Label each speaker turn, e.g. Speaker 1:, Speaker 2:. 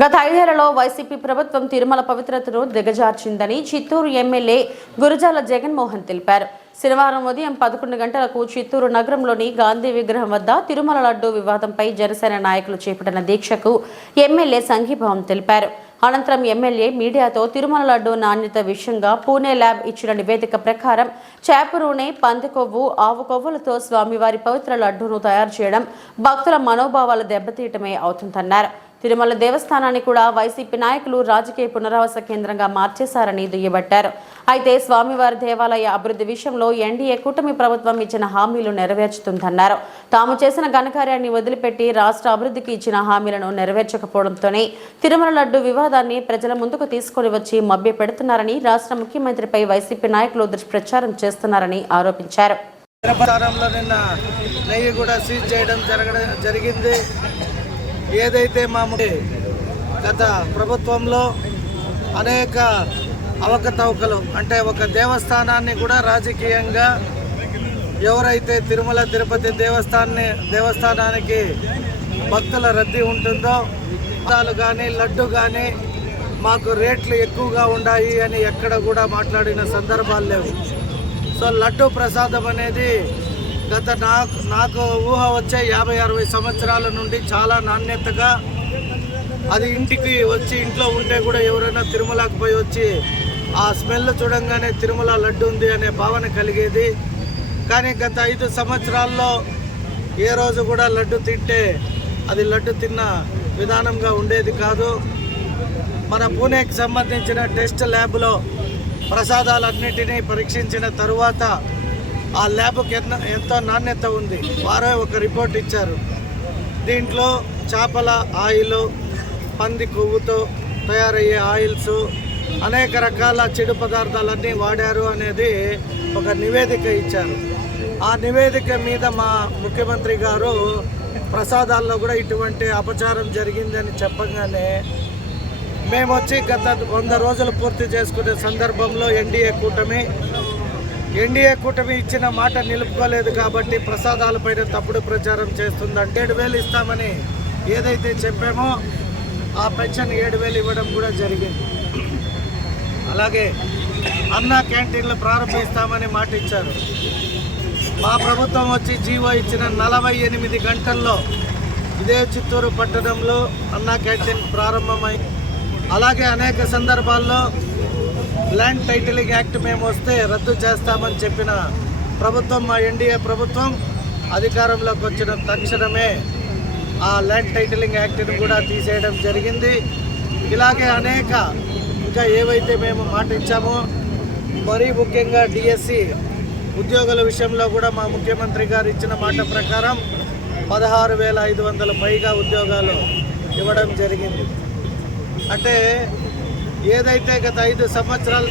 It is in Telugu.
Speaker 1: గత ఐదేళ్ళలో వైసీపీ ప్రభుత్వం తిరుమల పవిత్రతను దిగజార్చిందని చిత్తూరు ఎమ్మెల్యే గురజాల జగన్మోహన్ తెలిపారు. శనివారం ఉదయం పదకొండు గంటలకు చిత్తూరు నగరంలోని గాంధీ విగ్రహం వద్ద తిరుమల లడ్డు వివాదంపై జనసేన నాయకులు చేపట్టిన దీక్షకు ఎమ్మెల్యే సంఘీభావం తెలిపారు. అనంతరం ఎమ్మెల్యే మీడియాతో తిరుమల లడ్డు నాణ్యత విషయంగా పూణే ల్యాబ్ ఇచ్చిన నివేదిక ప్రకారం చేప నూనె పంది కొవ్వు ఆవు కొవ్వులతో స్వామివారి పవిత్ర లడ్డూను తయారు చేయడం భక్తుల మనోభావాలు దెబ్బతీయటమే అవుతుందన్నారు. తిరుమల దేవస్థానాన్ని కూడా వైసీపీ నాయకులు రాజకీయ పునరావాస కేంద్రంగా మార్చేశారని దుయ్యబట్టారు. అయితే స్వామివారి దేవాలయ అభివృద్ధి విషయంలో ఎన్డీఏ కూటమి ప్రభుత్వం ఇచ్చిన హామీలు నెరవేర్చుతుందన్నారు. తాము చేసిన ఘనకార్యాన్ని వదిలిపెట్టి రాష్ట్ర అభివృద్ధికి ఇచ్చిన హామీలను నెరవేర్చకపోవడంతోనే తిరుమల లడ్డు వివాదాన్ని ప్రజల ముందుకు తీసుకొని వచ్చి మభ్య పెడుతున్నారని రాష్ట్ర ముఖ్యమంత్రిపై వైసీపీ నాయకులు దుష్ప్రచారం చేస్తున్నారని ఆరోపించారు.
Speaker 2: నిన్న నెయ్యి కూడా సీజ్ చేయడం జరగడం జరిగింది. ఏదైతే మా గత ప్రభుత్వంలో అనేక అవకతవకలు అంటే ఒక దేవస్థానాన్ని కూడా రాజకీయంగా ఎవరైతే తిరుమల తిరుపతి దేవస్థాన్ని దేవస్థానానికి భక్తుల రద్దీ ఉంటుందో దాలు కానీ లడ్డు కానీ మాకు రేట్లు ఎక్కువగా ఉన్నాయి అని ఎక్కడ కూడా మాట్లాడిన సందర్భాలు లేవు. సో లడ్డు ప్రసాదం అనేది గత నాకు నాకు ఊహ వచ్చే యాభై అరవై సంవత్సరాల నుండి చాలా నాణ్యతగా అది ఇంటికి వచ్చి ఇంట్లో ఉంటే కూడా ఎవరైనా తిరుమలకు పోయి వచ్చి ఆ స్మెల్ చూడంగానే తిరుమల లడ్డు ఉంది అనే భావన కలిగేది. కానీ గత ఐదు సంవత్సరాల్లో ఏ రోజు కూడా లడ్డు తింటే అది లడ్డు తిన్న విధానంగా ఉండేది కాదు. మన పూణేకి సంబంధించిన టెస్ట్ ల్యాబ్లో ప్రసాదాలన్నిటినీ పరీక్షించిన తరువాత ఆ ల్యాబ్కి ఎంత ఎంతో నాణ్యత ఉంది? వారే ఒక రిపోర్ట్ ఇచ్చారు. దీంట్లో చేపల ఆయిల్ పంది కొవ్వుతో తయారయ్యే ఆయిల్స్ అనేక రకాల చెడు పదార్థాలన్నీ వాడారు అనేది ఒక నివేదిక ఇచ్చారు. ఆ నివేదిక మీద మా ముఖ్యమంత్రి గారు ప్రసాదాల్లో కూడా ఇటువంటి అపచారం జరిగిందని చెప్పగానే మేము వచ్చి గత వంద రోజులు పూర్తి చేసుకునే సందర్భంలో ఎన్డీఏ కూటమి ఎన్డీఏ కూటమి ఇచ్చిన మాట నిలుపుకోలేదు కాబట్టి ప్రసాదాలపైన తప్పుడు ప్రచారం చేస్తుందంటే ఏడు వేలు ఇస్తామని ఏదైతే చెప్పామో ఆ పెన్షన్ ఏడు వేలు ఇవ్వడం కూడా జరిగింది. అలాగే అన్న క్యాంటీన్లు ప్రారంభిస్తామని మాట ఇచ్చారు. మా ప్రభుత్వం వచ్చి జీవో ఇచ్చిన నలభై ఎనిమిది గంటల్లో ఇదే చిత్తూరు పట్టణంలో అన్నా క్యాంటీన్ ప్రారంభమై అలాగే అనేక సందర్భాల్లో ల్యాండ్ టైటిలింగ్ యాక్ట్ మేము వస్తే రద్దు చేస్తామని చెప్పిన ప్రభుత్వం మా ఎన్డీఏ ప్రభుత్వం అధికారంలోకి వచ్చిన తక్షణమే ఆ ల్యాండ్ టైటిలింగ్ యాక్ట్ని కూడా తీసేయడం జరిగింది. ఇలాగే అనేక ఇంకా ఏవైతే మేము మాటించామో మరీ ముఖ్యంగా డిఎస్సి ఉద్యోగుల విషయంలో కూడా మా ముఖ్యమంత్రి గారు ఇచ్చిన మాట ప్రకారం పదహారు వేల ఐదు వందల పైగా ఉద్యోగాలు ఇవ్వడం జరిగింది. అంటే ఏదైతే గత ఐదు సంవత్సరాలు